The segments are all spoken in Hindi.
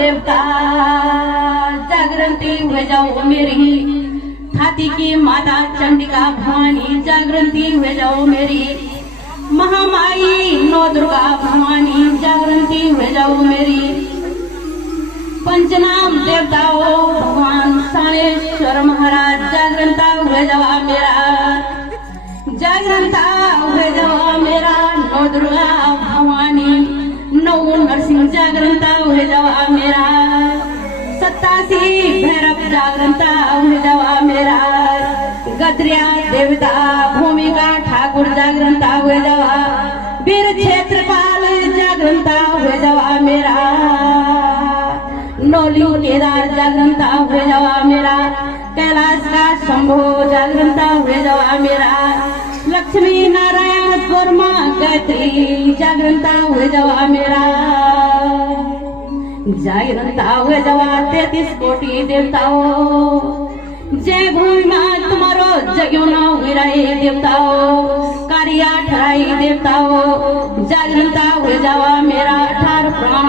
देवता जागृति हुए जाओ मेरी, हाथी की माता चंडिका भवानी जागृति हुए जाओ मेरी, महामाई नौ दुर्गा भवानी जागृति हुए जाओ मेरी, पंचनाम देवताओं भगवान सानेश्वर महाराज जागृता हुए जावा मेरा, जागृता हुए जावा मेरा, नौ दुर्गा भवानी नौ नरसिंह जागृता हुए जावा मेरा, 87 भैरव जागृता हुए जावा मेरा, गद्रिया देवता भूमिका ठाकुर जागृता हुए जावा, वीर क्षेत्रपाल जागृता हुए जावा मेरा, नौली केदार जागृता हुए जावा मेरा, कैलाश का शंभो जागृता हुए जावा मेरा, लक्ष्मी नारायण वर्मा गायत्री जागृता हुए जावा मेरा, जागृता हुए जावा 33 कोटि देवताओं, जय भूमि मां तुम्हारो जग्यो न विराई देवताओं, कारिया ठराई देवताओं जागृता हुए जावा मेरा, 18 प्राण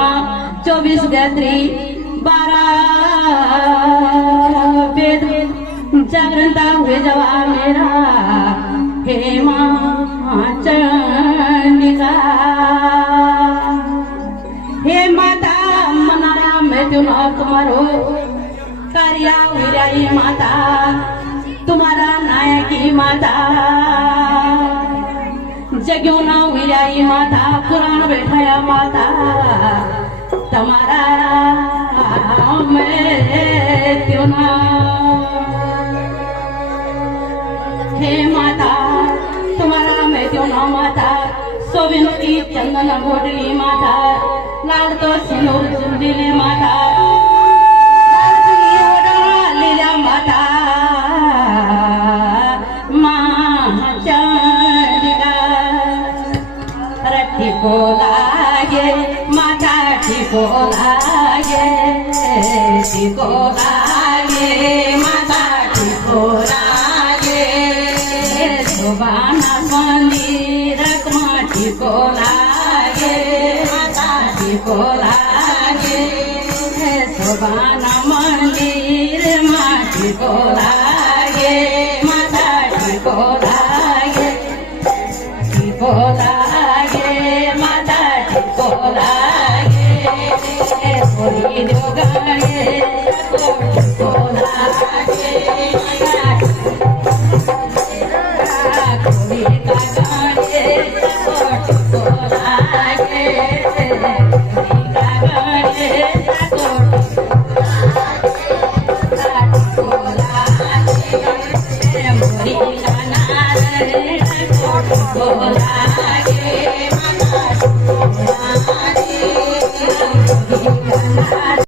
24 गायत्री 12 वेद जागृता हुए जावा मेरा, हे मां चंडिका, हे माता मनाया मैं तुना तुम्हारो, कारिया विराई माता तुम्हारा नायकी माता, जग्यो न विराई माता पुराण बैठाया माता, तुम्हारा मैं त्योना, हे माता तुम्हारा मैं त्योना माता, सोविनती चंदन घोटली माता, लाल तो सिंदूर चुंदली माता, लीला माता मां चंडिका, रट्टी को लागे माता को लागे, को लागे माता को लागे, शोभाना मंदिर माटी को लागे, माता को लागे, शोभाना मंदिर माटी को लागे, माता को लागे, को लागे माता को लागे, कोई जोगाड़े को लागे, कोई कागाड़े को लागे, कोई कागाड़े मोरी का नारे को